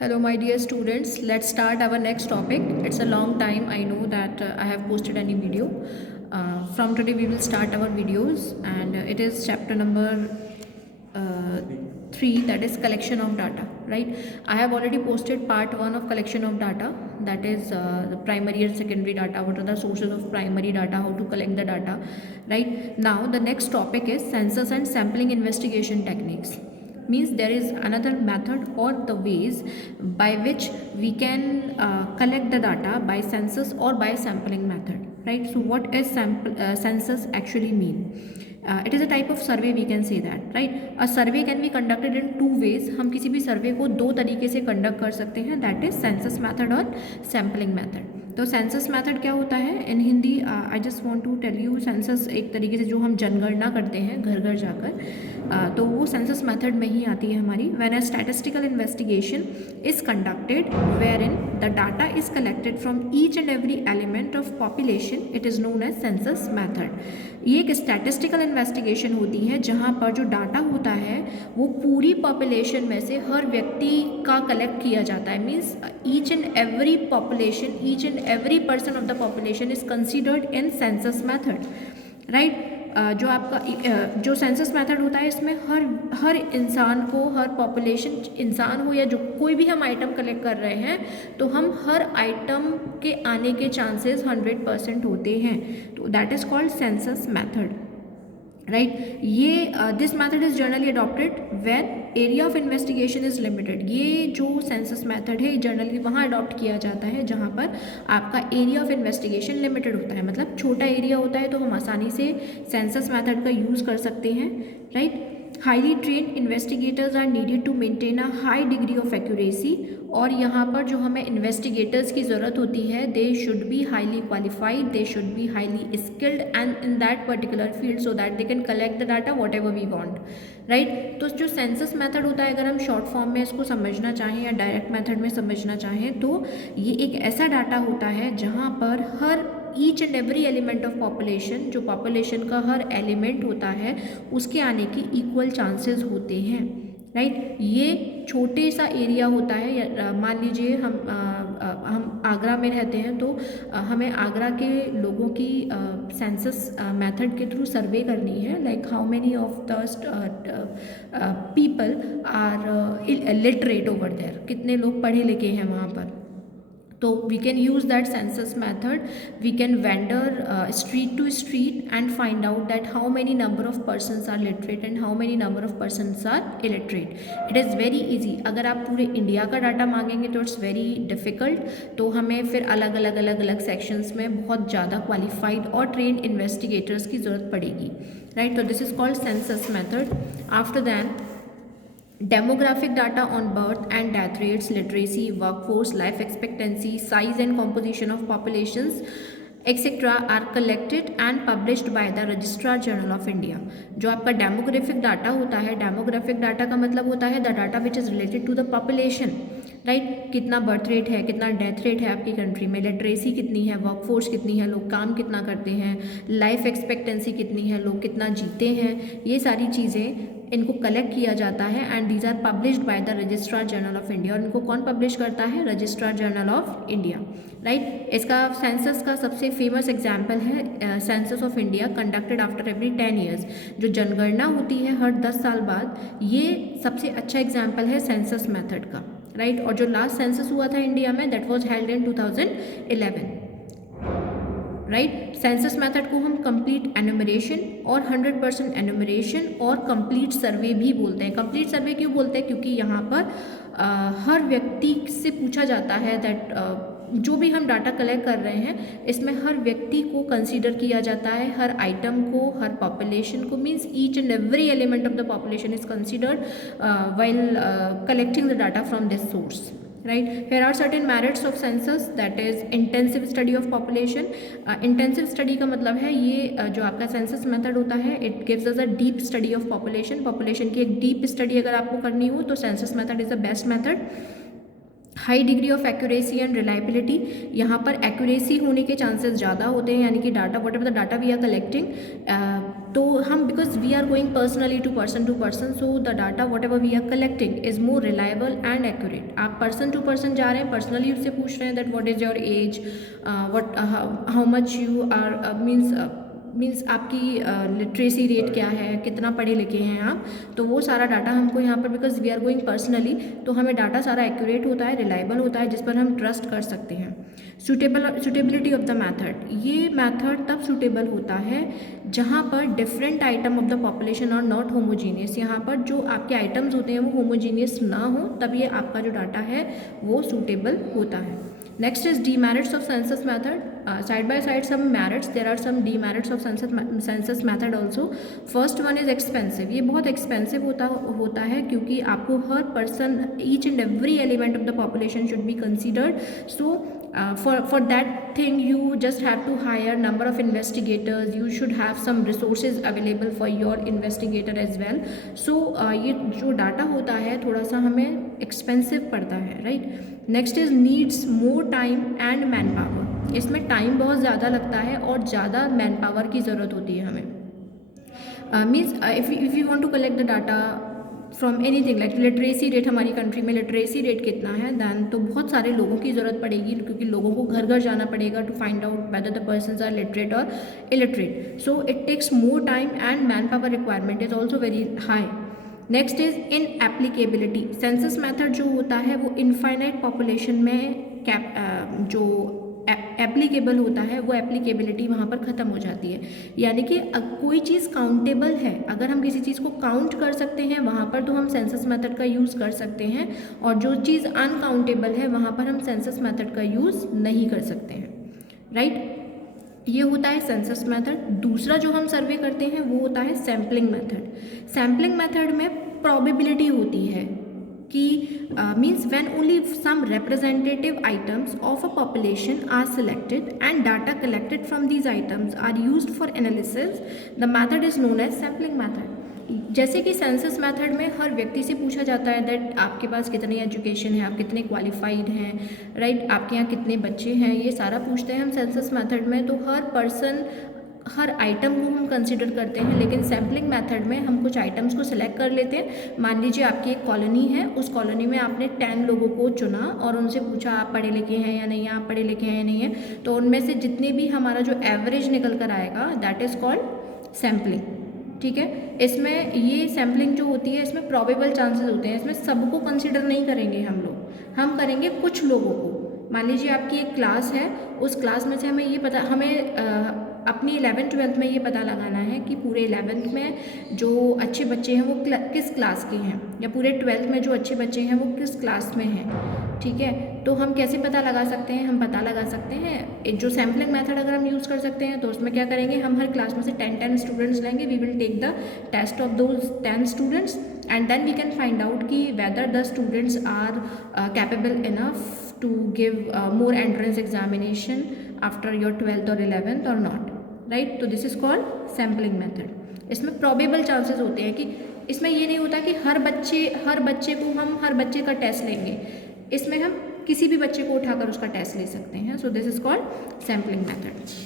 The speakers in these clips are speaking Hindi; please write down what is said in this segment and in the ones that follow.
Hello, my dear students. Let's start our next topic. It's a long time. I know that I have posted any video. From today, we will start our videos, and it is chapter number 3, that is collection of data. Right? I have already posted part 1 of collection of data, that is the primary and secondary data. What are the sources of primary data? How to collect the data? Right? Now, the next topic is census and sampling investigation techniques. Means there is another method or the ways by which we can collect the data by census or by sampling method, right? So what is census actually mean? It is a type of survey, we can say that, right? A survey can be conducted in two ways. हम किसी भी सर्वे को दो तरीके से कंडक्ट कर सकते हैं, दैट इज सेंसस मेथड और सैम्पलिंग मेथड. तो सेंसस मेथड क्या होता है in Hindi? I just want to tell you, census एक तरीके से जो हम जनगणना करते हैं घर घर जाकर, तो वो सेंसस मेथड में ही आती है हमारी. When a statistical investigation is conducted wherein the data is collected from each and every element of population, it is known as census method. ये एक स्टैटिस्टिकल इन्वेस्टिगेशन होती है जहाँ पर जो डाटा होता है वो पूरी पॉपुलेशन में से हर व्यक्ति का कलेक्ट किया जाता है. Means each and every population, each and every person of the population is considered in census method, right? जो आपका जो सेंसस मेथड होता है इसमें हर इंसान को, हर पॉपुलेशन, इंसान हो या जो कोई भी हम आइटम कलेक्ट कर रहे हैं, तो हम हर आइटम के आने के चांसेस 100% होते हैं. तो that is called census method, right? ये this method is generally adopted when area of investigation is limited. ये जो सेंसस मेथड है जनरली वहाँ अडॉप्ट किया जाता है जहाँ पर आपका एरिया ऑफ इन्वेस्टिगेशन लिमिटेड होता है, मतलब छोटा एरिया होता है, तो हम आसानी से सेंसस मेथड का यूज़ कर सकते हैं, right? Highly train investigators are needed to maintain a high degree of accuracy. और यहाँ पर जो हमें इन्वेस्टिगेटर्स की ज़रूरत होती है, they should be highly qualified, they should be highly skilled and in that particular field so that they can collect the data whatever we want, right? तो जो सेंसस मेथड होता है, अगर हम शॉर्ट फॉर्म में इसको समझना चाहें या डायरेक्ट मेथड में समझना चाहें, तो ये एक ऐसा डाटा होता है जहाँ पर हर each and every element of population, जो पॉपुलेशन का हर एलिमेंट होता है उसके आने की इक्वल चांसेस होते हैं, राइट? ये छोटे सा एरिया होता है. मान लीजिए हम आगरा में रहते हैं, तो हमें आगरा के लोगों की सेंसस मेथड के थ्रू सर्वे करनी है, like how many of the people are literate over there, कितने लोग पढ़े लिखे हैं वहाँ पर. तो we can use that census method. We can wander street to street and find out that how many number of persons are literate and how many number of persons are illiterate. It is very easy. अगर आप पूरे इंडिया का डाटा मांगेंगे तो इट्स वेरी डिफ़िकल्ट, तो हमें फिर अलग अलग सेक्शंस में बहुत ज़्यादा क्वालिफाइड और ट्रेन इन्वेस्टिगेटर्स की ज़रूरत पड़ेगी, राइट? तो this is called census method. After then demographic data on birth and death rates, literacy, workforce, life expectancy, size and composition of populations, etc. are collected and published by the Registrar General of India. जो आपका डेमोग्राफिक डाटा होता है, डेमोग्राफिक डाटा का मतलब होता है the data which is related to the population, right? कितना बर्थ रेट है, कितना डेथ रेट है आपकी कंट्री में, लिटरेसी कितनी है, वर्कफोर्स कितनी है, लोग काम कितना करते हैं, लाइफ एक्सपेक्टेंसी कितनी है, लोग कितना जीते हैं, ये सारी चीज़ें इनको कलेक्ट किया जाता है and these are published by the registrar general of India. और इनको कौन पब्लिश करता है? Registrar general of India, right? इसका सेंसस का सबसे फेमस एग्जाम्पल है census of India conducted after every 10 years. जो जनगणना होती है हर 10 साल बाद, ये सबसे अच्छा एग्जाम्पल है सेंसस मेथड का, राइट? और जो लास्ट सेंसस हुआ था इंडिया में, that was held in 2011, right? Census method को हम कंप्लीट एनुमरेशन और 100% एनुमरेशन और कंप्लीट सर्वे भी बोलते हैं. कंप्लीट सर्वे क्यों बोलते हैं? क्योंकि यहाँ पर हर व्यक्ति से पूछा जाता है दैट जो भी हम डाटा कलेक्ट कर रहे हैं इसमें हर व्यक्ति को कंसीडर किया जाता है, हर आइटम को, हर पॉपुलेशन को. Means each and every element of the population is considered while collecting the data from this source, right? Here are certain merits of census, that is intensive study of population. Intensive study का मतलब है ये जो आपका census method होता है, it gives us a deep study of population. population की एक deep study अगर आपको करनी हो तो census method is the best method. High degree of accuracy and reliability, यहाँ पर एक्यूरेसी होने के चांसेस ज़्यादा होते हैं, यानी कि data whatever the data we are collecting, तो हम because we are going personally to person, so the data whatever we are collecting is more reliable and accurate. आप पर्सन टू पर्सन जा रहे हैं, पर्सनली उससे पूछ रहे हैं that what is your age, what how much you are, means आपकी लिटरेसी रेट क्या है, कितना पढ़े लिखे हैं आप, तो वो सारा डाटा हमको यहाँ पर, because we are going personally, तो हमें डाटा सारा एक्यूरेट होता है, रिलायबल होता है, जिस पर हम ट्रस्ट कर सकते हैं। सुटेबिलिटी ऑफ द मैथड, ये मैथड तब सुटेबल होता है जहाँ पर different item of the population are not homogeneous, यहाँ पर जो आपके आइटम्स होते हैं वो होमोजीनियस ना हो, तब ये आपका जो डाटा है वो सुटेबल होता है। Next is demerits of census method. Side by side some merits, there are some demerits of census method also. First one is expensive. ये बहुत expensive होता है क्योंकि आपको हर person, each and every element of the population should be considered. So for that thing you just have to hire number of investigators. You should have some resources available for your investigator as well. So ये जो डाटा होता है थोड़ा सा हमें expensive पड़ता है, right? Next is needs more time and man power, इसमें टाइम बहुत ज़्यादा लगता है और ज़्यादा मैन पावर की ज़रूरत होती है हमें। Means if you want to collect the data from anything like literacy rate, हमारी कंट्री में लिटरेसी रेट कितना है, दैन तो बहुत सारे लोगों की ज़रूरत पड़ेगी, क्योंकि लोगों को घर घर जाना पड़ेगा to find out whether the persons are literate और illiterate, so it takes more time and man power requirement is also very high. Next is in applicability, census method जो होता है वो इनफाइनाइट पॉपुलेशन में जो एप्लीकेबल होता है वो एप्लीकेबिलिटी वहाँ पर ख़त्म हो जाती है, यानी कि कोई चीज़ काउंटेबल है, अगर हम किसी चीज़ को काउंट कर सकते हैं वहाँ पर तो हम सेंसस मेथड का यूज़ कर सकते हैं, और जो चीज़ अनकाउंटेबल है वहाँ पर हम सेंसस मेथड का यूज़ नहीं कर सकते हैं, राइट। ये होता है सेंसस मेथड। दूसरा जो हम सर्वे करते हैं वो होता है सैम्पलिंग मेथड। सैम्पलिंग मेथड में प्रोबेबिलिटी होती है कि means when only some representative items of a population are selected and data collected from these items are used for analysis, the method is known as sampling method. जैसे कि सेंसस मेथड में हर व्यक्ति से पूछा जाता है दैट आपके पास कितनी एजुकेशन है, आप कितने क्वालिफाइड हैं, राइट, आपके यहाँ कितने बच्चे हैं, ये सारा पूछते हैं हम सेंसस मेथड में, तो हर पर्सन हर आइटम को हम कंसिडर करते हैं। लेकिन सैम्पलिंग मेथड में हम कुछ आइटम्स को सिलेक्ट कर लेते हैं। मान लीजिए आपकी एक कॉलोनी है, उस कॉलोनी में आपने 10 लोगों को चुना और उनसे पूछा आप पढ़े लिखे हैं या नहीं, आप पढ़े लिखे हैं या नहीं है, तो उनमें से जितने भी हमारा जो एवरेज निकल कर आएगा दैट इज़ कॉल्ड सैम्पलिंग, ठीक है। इसमें ये सैम्पलिंग जो होती है इसमें प्रोबेबल चांसेस होते हैं, इसमें सबको कंसिडर नहीं करेंगे हम लोग, हम करेंगे कुछ लोगों को। मान लीजिए आपकी एक क्लास है, उस क्लास में से हमें ये पता, हमें अपनी 11th-12th में ये पता लगाना है कि पूरे 11th में जो अच्छे बच्चे हैं वो किस क्लास के हैं, या पूरे 12th में जो अच्छे बच्चे हैं वो किस क्लास में हैं, ठीक है। तो हम कैसे पता लगा सकते हैं, हम पता लगा सकते हैं जो सैम्पलिंग मेथड अगर हम यूज़ कर सकते हैं तो उसमें क्या करेंगे, हम हर क्लास में से 10 स्टूडेंट्स लेंगे, we will take the test of those 10 students and then we can find out कि whether the students are capable enough to give more entrance examination after your 12th or 11th or not, right? तो this is called sampling method। इसमें probable chances होते हैं कि इसमें ये नहीं होता कि हर बच्चे को हम हर बच्चे का टेस्ट लेंगे, इसमें हम किसी भी बच्चे को उठाकर उसका टेस्ट ले सकते हैं। So this is called sampling method,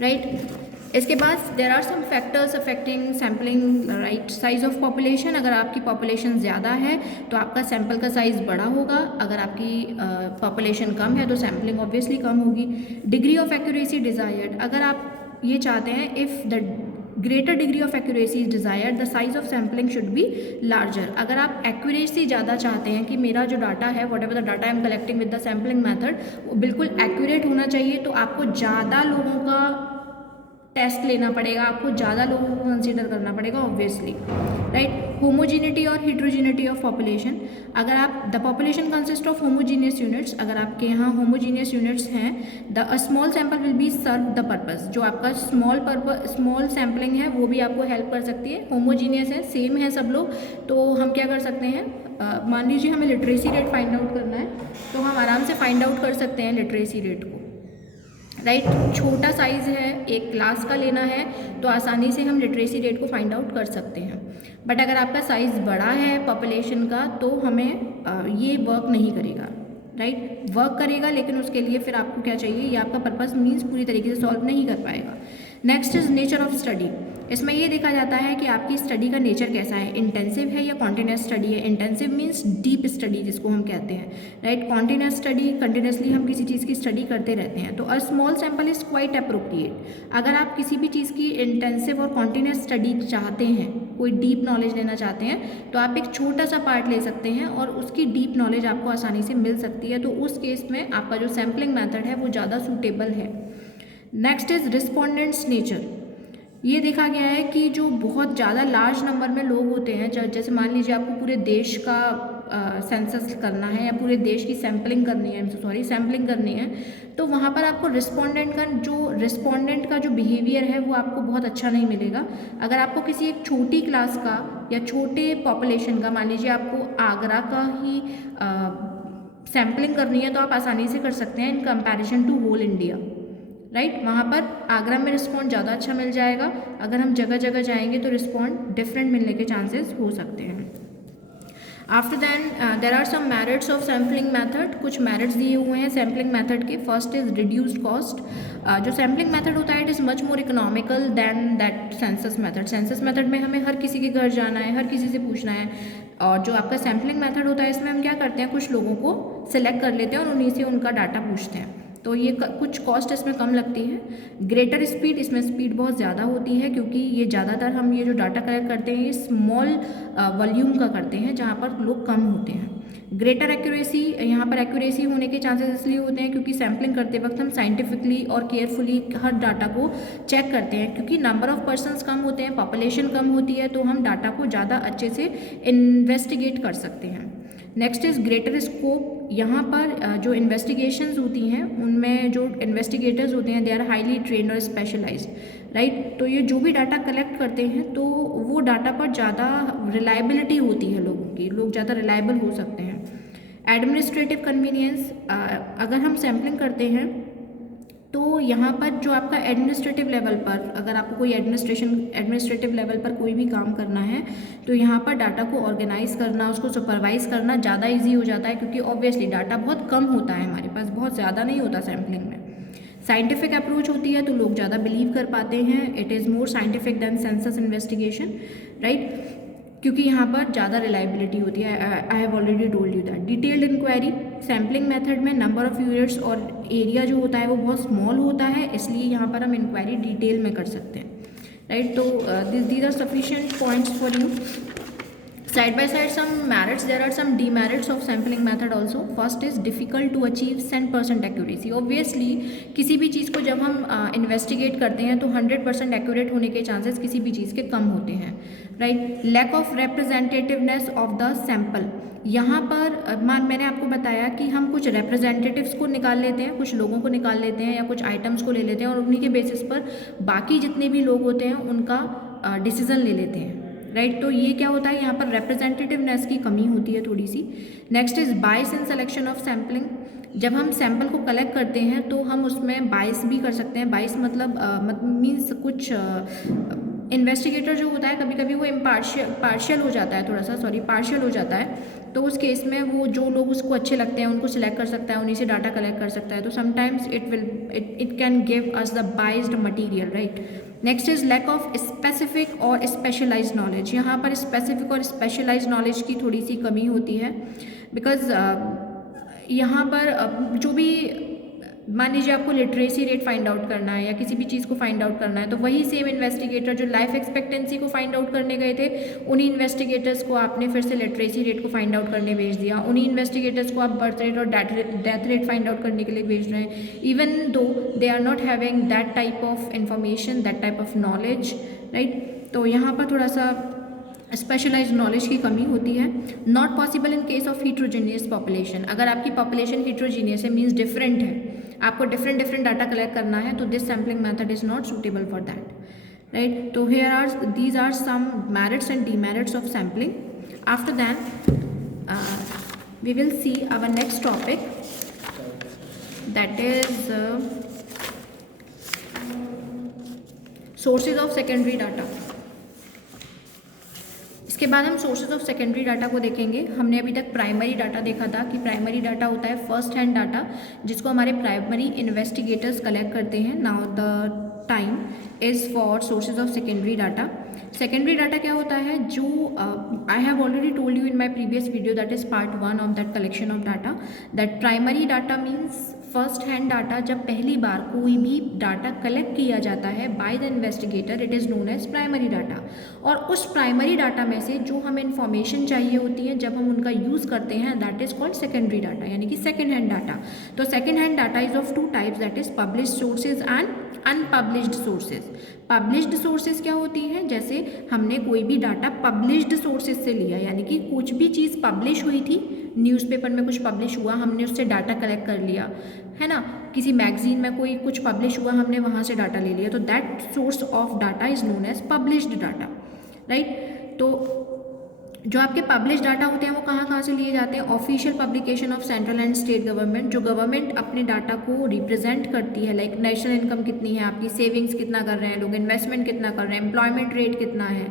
right. इसके बाद there are some factors affecting sampling, right. Size of population, अगर आपकी पॉपुलेशन ज़्यादा है तो आपका सैम्पल का साइज़ बड़ा होगा, अगर आपकी पॉपुलेशन कम है तो सैम्पलिंग ऑब्वियसली कम होगी। डिग्री ऑफ एक्यूरेसी डिज़ायर्ड, अगर आप ये चाहते हैं if the greater degree of accuracy is desired the size of sampling should be larger. अगर आप एक्यूरेसी ज़्यादा चाहते हैं कि मेरा जो डाटा है what ever the data I am collecting with the sampling method वो बिल्कुल एक्यूरेट होना चाहिए, तो आपको ज़्यादा लोगों का टेस्ट लेना पड़ेगा, आपको ज़्यादा लोगों को कंसीडर करना पड़ेगा ऑब्वियसली, राइट। होमोजीनिटी और हिट्रोजीनिटी ऑफ पॉपुलेशन, अगर आप the population consist of homogeneous units, अगर आपके यहाँ होमोजीनियस यूनिट्स हैं the small sample will be serve the purpose, जो आपका स्मॉल सैम्पलिंग है वो भी आपको हेल्प कर सकती है। होमोजीनियस है, सेम है सब लोग, तो हम क्या कर सकते हैं, मान लीजिए हमें लिटरेसी रेट फाइंड आउट करना है तो हम आराम से फाइंड आउट कर सकते हैं लिटरेसी रेट को, राइट। छोटा साइज़ है, एक क्लास का लेना है तो आसानी से हम लिटरेसी रेट को फाइंड आउट कर सकते हैं। बट अगर आपका साइज़ बड़ा है पॉपुलेशन का तो हमें ये वर्क नहीं करेगा, राइट। वर्क करेगा लेकिन उसके लिए फिर आपको क्या चाहिए, ये आपका पर्पस मीन्स पूरी तरीके से सॉल्व नहीं कर पाएगा। Next is nature of study. इसमें ये देखा जाता है कि आपकी स्टडी का नेचर कैसा है, इंटेंसिव है या कॉन्टिन्यूस स्टडी है। इंटेंसिव मीन्स डीप स्टडी जिसको हम कहते हैं, राइट। कॉन्टिन्यूस स्टडी, कंटिन्यूसली हम किसी चीज़ की स्टडी करते रहते हैं। तो a small sample is quite appropriate. अगर आप किसी भी चीज़ की इंटेंसिव और कॉन्टिन्यूस स्टडी चाहते हैं, कोई डीप नॉलेज लेना चाहते हैं, तो आप एक छोटा सा पार्ट ले सकते हैं और उसकी डीप नॉलेज आपको आसानी से मिल सकती है। तो उस केस में आपका जो सैम्पलिंग मेथड है वो ज़्यादा सूटेबल है। Next is respondents nature. ये देखा गया है कि जो बहुत ज़्यादा लार्ज नंबर में लोग होते हैं, जैसे मान लीजिए आपको पूरे देश का सेंसस करना है या पूरे देश की सैम्पलिंग करनी है, सैम्पलिंग करनी है, तो वहाँ पर आपको रिस्पोंडेंट का जो बिहेवियर है वो आपको बहुत अच्छा नहीं मिलेगा। अगर आपको किसी एक छोटी क्लास का या छोटे पॉपुलेशन का, मान लीजिए आपको आगरा का ही सैम्पलिंग करनी है, तो आप आसानी से कर सकते हैं in comparison to whole India, right. वहाँ पर आगरा में रिस्पॉन्ड ज़्यादा अच्छा मिल जाएगा। अगर हम जगह जगह जाएंगे तो रिस्पॉन्ड डिफरेंट मिलने के चांसेस हो सकते हैं। After then there are some merits of sampling method. कुछ मेरिट्स दिए हुए हैं सैम्पलिंग मेथड के। First is reduced cost. जो सैम्पलिंग मेथड होता है it is much more economical than that census method. Census method में हमें हर किसी के घर जाना है, हर किसी से पूछना है, और जो आपका सैम्पलिंग मेथड होता है इसमें हम क्या करते हैं, कुछ लोगों को सिलेक्ट कर लेते हैं और उन्हीं से उनका डाटा पूछते हैं। तो ये कुछ कॉस्ट इसमें कम लगती है। ग्रेटर स्पीड, इसमें स्पीड बहुत ज़्यादा होती है क्योंकि ये ज़्यादातर हम ये जो डाटा कलेक्ट करते हैं ये स्मॉल वॉल्यूम का करते हैं जहाँ पर लोग कम होते हैं। ग्रेटर एक्यूरेसी, यहाँ पर एक्यूरेसी होने के चांसेस इसलिए होते हैं क्योंकि सैम्पलिंग करते वक्त हम साइंटिफिकली और केयरफुली हर डाटा को चेक करते हैं। क्योंकि नंबर ऑफ पर्सन्स कम होते हैं, पॉपुलेशन कम होती है, तो हम डाटा को ज़्यादा अच्छे से इन्वेस्टिगेट कर सकते हैं। Next is greater scope. यहाँ पर जो इन्वेस्टिगेशंस होती हैं उनमें जो इन्वेस्टिगेटर्स होते हैं दे आर हाईली ट्रेन्ड और स्पेशलाइज्ड, राइट। तो ये जो भी डाटा कलेक्ट करते हैं तो वो डाटा पर ज़्यादा रिलायबिलिटी होती है लोगों की, लोग ज़्यादा रिलायबल हो सकते हैं। एडमिनिस्ट्रेटिव कन्वीनियंस, अगर हम सैम्पलिंग करते हैं तो यहाँ पर जो आपका एडमिनिस्ट्रेटिव लेवल पर, अगर आपको कोई एडमिनिस्ट्रेटिव लेवल पर कोई भी काम करना है तो यहाँ पर डाटा को ऑर्गेनाइज करना, उसको सुपरवाइज करना ज़्यादा इजी हो जाता है क्योंकि ऑब्वियसली डाटा बहुत कम होता है हमारे पास, बहुत ज़्यादा नहीं होता सैम्पलिंग में। साइंटिफिक अप्रोच होती है तो लोग ज़्यादा बिलीव कर पाते हैं। It is more scientific than census investigation, right, क्योंकि यहाँ पर ज़्यादा रिलायबिलिटी होती है। I have already told you that. Detailed inquiry, sampling method में नंबर ऑफ यूनिट्स और एरिया जो होता है वो बहुत स्मॉल होता है, इसलिए यहाँ पर हम इंक्वायरी डिटेल में कर सकते हैं, राइट। तो these are sufficient points for you. Side by side some merits, there are some demerits of sampling method also. First is difficult to achieve 100% accuracy. Obviously किसी भी चीज़ को जब हम इन्वेस्टिगेट करते हैं तो 100% एक्यूरेट होने के चांसेस किसी भी चीज़ के कम होते हैं, right. Lack of representativeness of the sample, यहाँ पर मैंने आपको बताया कि हम कुछ रिप्रेजेंटेटिव्स को निकाल लेते हैं, कुछ लोगों को निकाल लेते हैं या कुछ आइटम्स को ले लेते हैं और उन्हीं के बेसिस पर बाकी जितने भी लोग होते हैं उनका डिसीजन ले लेते हैं, राइट। तो ये क्या होता है, यहाँ पर रिप्रेजेंटेटिवनेस की कमी होती है थोड़ी सी। Next is bias in selection of sampling. जब हम सैम्पल को कलेक्ट करते हैं तो हम उसमें बायस भी कर सकते हैं। बायस मतलब मीन्स कुछ इन्वेस्टिगेटर जो होता है कभी कभी वो पार्शियल हो जाता है, पार्शियल हो जाता है। तो उस केस में वो जो लोग उसको अच्छे लगते हैं उनको सिलेक्ट कर सकता है, उन्हीं से डाटा कलेक्ट कर सकता है। तो sometimes it can give us the biased material, right. Next is lack of specific और स्पेशलाइज्ड नॉलेज। यहाँ पर स्पेसिफिक और स्पेशलाइज्ड नॉलेज की थोड़ी सी कमी होती है बिकॉज यहाँ पर जो भी मान लीजिए आपको लिटरेसी रेट फाइंड आउट करना है या किसी भी चीज़ को फाइंड आउट करना है तो वही सेम इन्वेस्टिगेटर जो लाइफ एक्सपेक्टेंसी को फाइंड आउट करने गए थे उन्हीं इन्वेस्टिगेटर्स को आपने फिर से लिटरेसी रेट को फाइंड आउट करने भेज दिया, उन्हीं इन्वेस्टिगेटर्स को आप बर्थ रेट और डेथ रेट फाइंड आउट करने के लिए भेज रहे हैं, even though they are not having that type of information, that type of knowledge, right. तो यहाँ पर थोड़ा सा स्पेशलाइज्ड नॉलेज की कमी होती है। Not possible in case of heterogeneous population. अगर आपकी पॉपुलेशन हीट्रोजीनियस है मीन्स डिफरेंट है, आपको डिफरेंट डाटा कलेक्ट करना है तो this sampling method is not suitable for that, right. तो these are some merits and demerits of sampling. After that we will see our next topic, that is sources of secondary data. इसके बाद हम सोर्सेज ऑफ सेकेंडरी डाटा को देखेंगे। हमने अभी तक प्राइमरी डाटा देखा था कि प्राइमरी डाटा होता है फर्स्ट हैंड डाटा जिसको हमारे प्राइमरी इन्वेस्टिगेटर्स कलेक्ट करते हैं। Now the time is for sources of secondary data. Secondary data क्या होता है, जो आई have already told you in my previous video, that is part 1 of that collection of data, that primary data means first hand data. जब पहली बार कोई भी डाटा कलेक्ट किया जाता है by the investigator, it is known as primary data. और उस प्राइमरी डाटा में से जो हमें इन्फॉर्मेशन चाहिए होती है जब हम उनका यूज़ करते हैं, that is called secondary data, यानी कि सेकेंड हैंड डाटा। तो second hand data is of 2 types, that is published sources and unpublished sources. Published sources क्या होती हैं, जैसे हमने कोई भी डाटा पब्लिश्ड सोर्सेज से लिया, यानी कि कुछ भी चीज़ पब्लिश हुई थी, न्यूज़पेपर में कुछ पब्लिश हुआ, हमने उससे डाटा कलेक्ट कर लिया, है ना, किसी मैगजीन में कोई कुछ पब्लिश हुआ, हमने वहाँ से डाटा ले लिया, तो that source of data is known as published data, right. तो जो आपके पब्लिश डाटा होते हैं वो कहाँ कहाँ से लिए जाते हैं, official publication of central and state government, जो गवर्नमेंट अपने डाटा को रिप्रेजेंट करती है, लाइक नेशनल इनकम कितनी है आपकी, सेविंग्स कितना कर रहे हैं लोग, इन्वेस्टमेंट कितना कर रहे हैं, एम्प्लॉयमेंट रेट कितना है,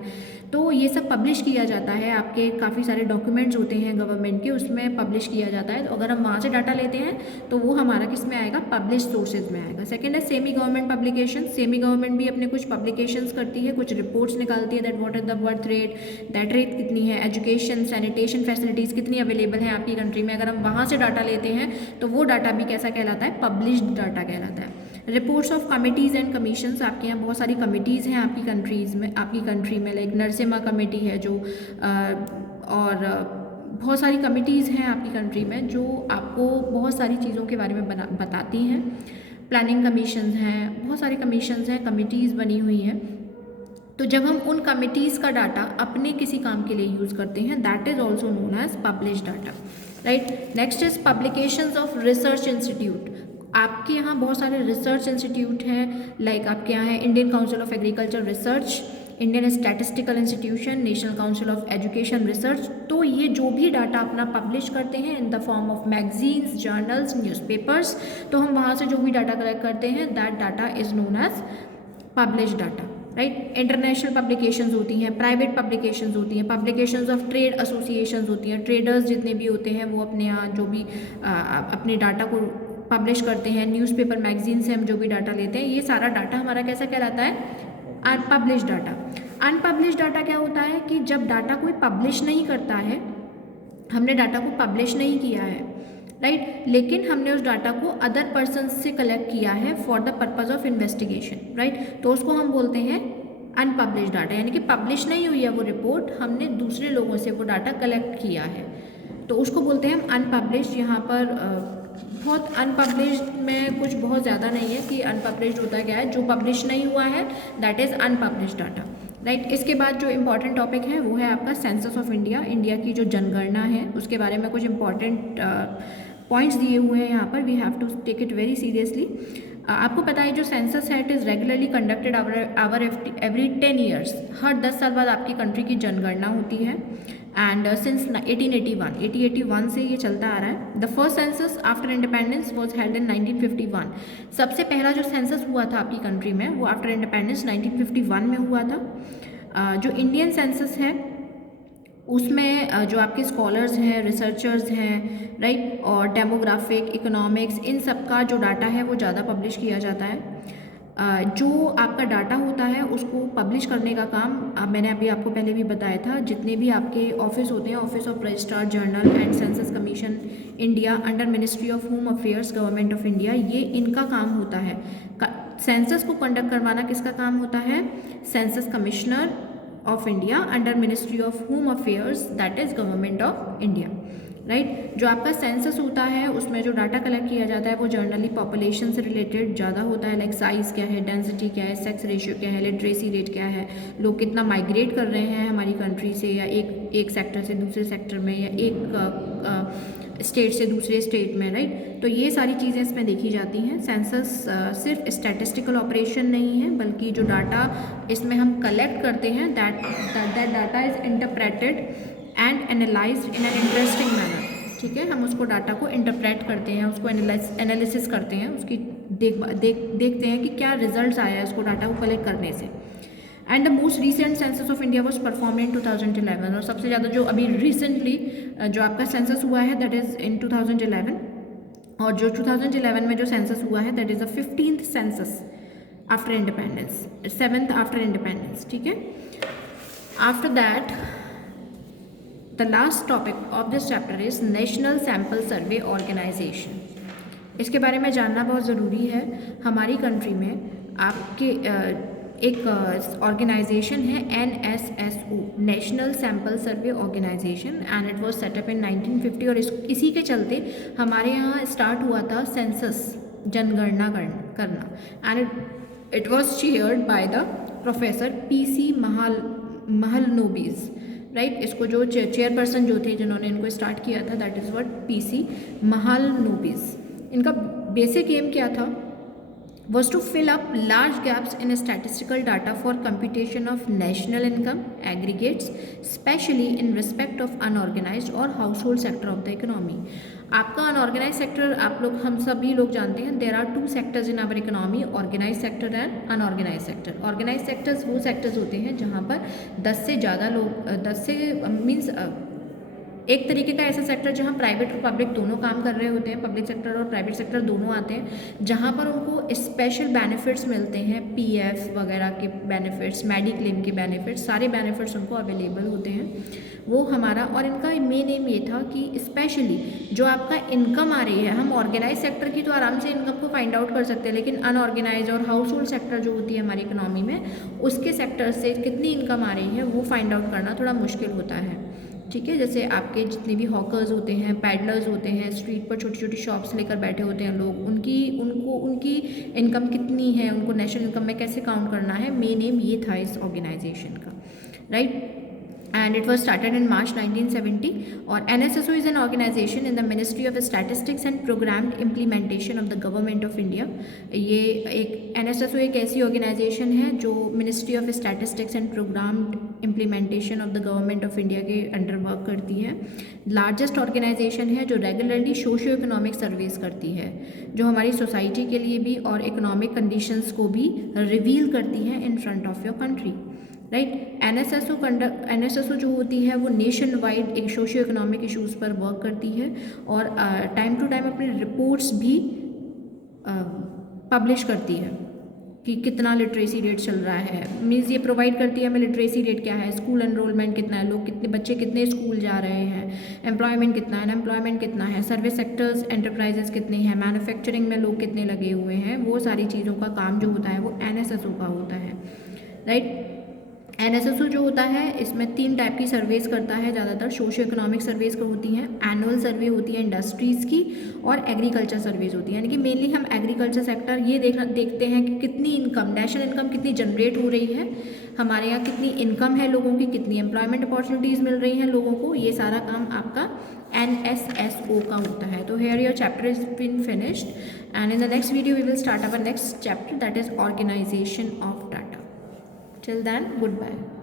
तो ये सब पब्लिश किया जाता है। आपके काफ़ी सारे डॉक्यूमेंट्स होते हैं गवर्नमेंट के, उसमें पब्लिश किया जाता है। तो अगर हम वहाँ से डाटा लेते हैं तो वो हमारा किस में आएगा, पब्लिश सोर्सेज में आएगा। सेकेंड है semi government publication. Semi government भी अपने कुछ पब्लिकेशंस करती है, कुछ रिपोर्ट्स निकालती है, that what is the birth rate, that rate कितनी है, एजुकेशन सैनिटेशन फैसिलिटीज़ कितनी अवेलेबल है आपकी कंट्री में। अगर हम वहाँ से डाटा लेते हैं तो वो डाटा भी कैसा कहलाता है, पब्लिश्ड डाटा कहलाता है। Reports of committees and commissions, आपके यहाँ बहुत सारी कमिटीज़ हैं आपकी कंट्रीज़ में, आपकी कंट्री में, लाइक नरसिम्हा कमेटी है जो और बहुत सारी कमिटीज़ हैं आपकी कंट्री में जो आपको बहुत सारी चीज़ों के बारे में बताती हैं। प्लानिंग कमीशंस हैं, बहुत सारे कमीशंस हैं, कमिटीज़ बनी हुई हैं। तो जब हम उन कमिटीज़ का डाटा अपने किसी काम के लिए यूज़ करते हैं, that is also known as publish data, right. Next is publications of research institute. आपके यहाँ बहुत सारे रिसर्च इंस्टीट्यूट हैं, लाइक आपके यहाँ है Indian council of agriculture research, Indian statistical institution, national council of education research. तो ये जो भी डाटा अपना पब्लिश करते हैं in the form of magazines, journals, newspapers, तो हम वहाँ से जो भी डाटा कलेक्ट करते हैं, that data is known as publish data, right. International publications होती हैं, प्राइवेट पब्लिकेशंस होती हैं, पब्लिकेशंस ऑफ ट्रेड एसोसिएशंस होती हैं, ट्रेडर्स जितने भी होते हैं वो अपने यहाँ जो भी अपने डाटा को पब्लिश करते हैं, न्यूज़पेपर मैगजीन से हम जो भी डाटा लेते हैं, ये सारा डाटा हमारा कैसा कहलाता है, अनपब्लिश डाटा। अनपब्लिश डाटा क्या होता है कि जब डाटा कोई पब्लिश नहीं करता है, हमने डाटा को पब्लिश नहीं किया है, राइट, लेकिन हमने उस डाटा को अदर पर्सन से कलेक्ट किया है for the purpose of investigation, right, तो उसको हम बोलते हैं अनपब्लिश डाटा, यानी कि पब्लिश नहीं हुई है वो रिपोर्ट, हमने दूसरे लोगों से वो डाटा कलेक्ट किया है, तो उसको बोलते हैं हम अनपब्लिश। यहाँ पर बहुत अनपब्लिश्ड में कुछ बहुत ज़्यादा नहीं है कि अनपब्लिश्ड होता क्या है, जो पब्लिश नहीं हुआ है that is unpublished data, right. इसके बाद जो इम्पॉर्टेंट टॉपिक है वो है आपका सेंसस ऑफ इंडिया। इंडिया की जो जनगणना है उसके बारे में कुछ इंपॉर्टेंट पॉइंट्स दिए हुए हैं यहाँ पर, we have to take it very seriously. आपको पता है जो सेंसस है it is regularly conducted over every 10 years, हर 10 साल बाद आपकी कंट्री की जनगणना होती है। एंड सिंस 1881 से ये चलता आ रहा है। The first census after independence was held in 1951। सबसे पहला जो सेंसस हुआ था आपकी कंट्री में वो आफ्टर इंडिपेंडेंस 1951 में हुआ था। जो इंडियन सेंसस है उसमें जो आपके स्कॉलर्स हैं, रिसर्चर्स हैं, राइट, और डेमोग्राफिक, इकोनॉमिक्स, इन सब का जो डाटा है वो ज़्यादा पब्लिश किया जाता है। जो आपका डाटा होता है उसको पब्लिश करने का काम मैंने अभी आपको पहले भी बताया था, जितने भी आपके ऑफिस होते हैं, office of registrar general and census commission India under ministry of home affairs government of India, ये इनका काम होता है। सेंसस को कंडक्ट करवाना किसका काम होता है, census commissioner of India under ministry of home affairs, that is government of India, right. जो आपका सेंसस होता है उसमें जो डाटा कलेक्ट किया जाता है वो जनरली पॉपुलेशन से रिलेटेड ज़्यादा होता है, लाइक साइज़ क्या है, डेंसिटी क्या है, सेक्स रेशियो क्या है, लिटरेसी रेट क्या है, लोग कितना माइग्रेट कर रहे हैं हमारी कंट्री से, या एक सेक्टर से दूसरे सेक्टर में, या एक स्टेट से दूसरे स्टेट में, राइट। तो ये सारी चीज़ें इसमें देखी जाती हैं। सेंसस सिर्फ स्टैटिस्टिकल ऑपरेशन नहीं है, बल्कि जो डाटा इसमें हम कलेक्ट करते हैं that data is interpreted and analysed in an interesting manner, ठीक है। हम उसको डाटा को इंटरप्रेट करते हैं, उसको एनालिसिस करते हैं, उसकी देखते हैं कि क्या रिजल्ट्स आया है उसको डाटा को कलेक्ट करने से। And the most recent census of India was perform in 2011, और सबसे ज़्यादा जो अभी रिसेंटली जो आपका सेंसस हुआ है दैट इज़ इन 2011, और जो 2011 में जो सेंसस हुआ है that is the 15th census after independence, 7th after independence, ठीक है। After that the last topic of this chapter is national sample survey organisation. इसके बारे में जानना बहुत ज़रूरी है। हमारी कंट्री में आपके एक ऑर्गेनाइजेशन है NSSO, national sample survey organisation, and it was set up in 1950, और इसी के चलते हमारे यहाँ स्टार्ट हुआ था सेंसस, जनगणना करना, and it was chaired by the professor PC Mahalanobis, right. इसको जो चेयरपर्सन जो थे जिन्होंने इनको स्टार्ट किया था that is what PC Mahalanobis. इनका बेसिक एम क्या था, was to fill up large gaps in statistical data for computation of national income aggregates, especially in respect of unorganized or household sector of the economy। आपका अनऑर्गेनाइज सेक्टर आप लोग हम सभी लोग जानते हैं, there are 2 sectors in our economy, organise sector and unorganise sector. Organise sectors वो सेक्टर्स होते हैं जहाँ पर 10 से ज़्यादा लोग, 10 से मीन्स एक तरीके का ऐसा सेक्टर जहाँ प्राइवेट और पब्लिक दोनों काम कर रहे होते हैं, पब्लिक सेक्टर और प्राइवेट सेक्टर दोनों आते हैं, जहाँ पर उनको स्पेशल बेनिफिट्स मिलते हैं, PF वगैरह के बेनिफिट्स, मेडिक्लेम के बेनिफिट्स, सारे बेनिफिट्स उनको अवेलेबल होते हैं, वो हमारा। और इनका मेन एम ये था कि स्पेशली जो आपका इनकम आ रही है, हम ऑर्गेनाइज सेक्टर की तो आराम से इनकम को फाइंड आउट कर सकते हैं, लेकिन अनऑर्गेनाइज और हाउस होल्ड सेक्टर जो होती है हमारी इकोनॉमी में, उसके सेक्टर से कितनी इनकम आ रही है वो फाइंड आउट करना थोड़ा मुश्किल होता है, ठीक है। जैसे आपके जितने भी हॉकर्स होते हैं, पैडलर्स होते हैं, स्ट्रीट पर छोटी छोटी शॉप्स लेकर बैठे होते हैं लोग, उनकी इनकम कितनी है, उनको नेशनल इनकम में कैसे काउंट करना है, मेन एम ये था इस ऑर्गेनाइजेशन का, right. and it was started in March 1970, और NSSO is an organization in the Ministry of Statistics and Programmed Implementation of the Government of India। ये एक NSSO एक ऐसी ऑर्गेनाइजेशन है जो ministry of statistics and programmed implementation of the government of India के अंडर वर्क करती है। लार्जेस्ट ऑर्गेनाइजेशन है जो रेगुलरली सोशियो इकोनॉमिक सर्वेस करती है, जो हमारी सोसाइटी के लिए भी और इकोनॉमिक कंडीशंस को भी रिवील करती है in front of your country, right. NSSO जो होती है वो नेशन वाइड एक सोशियो इकोनॉमिक इशूज़ पर वर्क करती है, और टाइम टू टाइम अपनी रिपोर्ट्स भी पब्लिश करती है कि कितना लिटरेसी रेट चल रहा है, मीन्स ये प्रोवाइड करती है हमें लिटरेसी रेट क्या है, स्कूल एनरोलमेंट कितना है, लोग कितने बच्चे कितने स्कूल जा रहे हैं, एम्प्लॉयमेंट कितना है, अनएम्प्लॉयमेंट कितना है, सर्विस सेक्टर्स एंटरप्राइजेस कितने हैं, मैन्युफैक्चरिंग में लोग कितने लगे हुए हैं, वो सारी चीज़ों का काम जो होता है वो NSSO का होता है, राइट। NSSO जो होता है इसमें 3 टाइप की सर्वेस करता है, ज़्यादातर सोशियो इकोनॉमिक सर्वेस का होती हैं, एनुअल सर्वे होती है इंडस्ट्रीज़ की, और एग्रीकल्चर सर्वेज होती है। यानी कि मेनली हम एग्रीकल्चर सेक्टर ये देखते हैं कि कितनी इनकम, नेशनल इनकम कितनी जनरेट हो रही है, हमारे यहाँ कितनी इनकम है लोगों की, कितनी एम्प्लॉयमेंट अपॉर्चुनिटीज़ मिल रही हैं लोगों को, ये सारा काम आपका NSSO का होता है। तो here your chapter is been finished, and in the next video we will start our next chapter that is organisation of data. Till then, goodbye.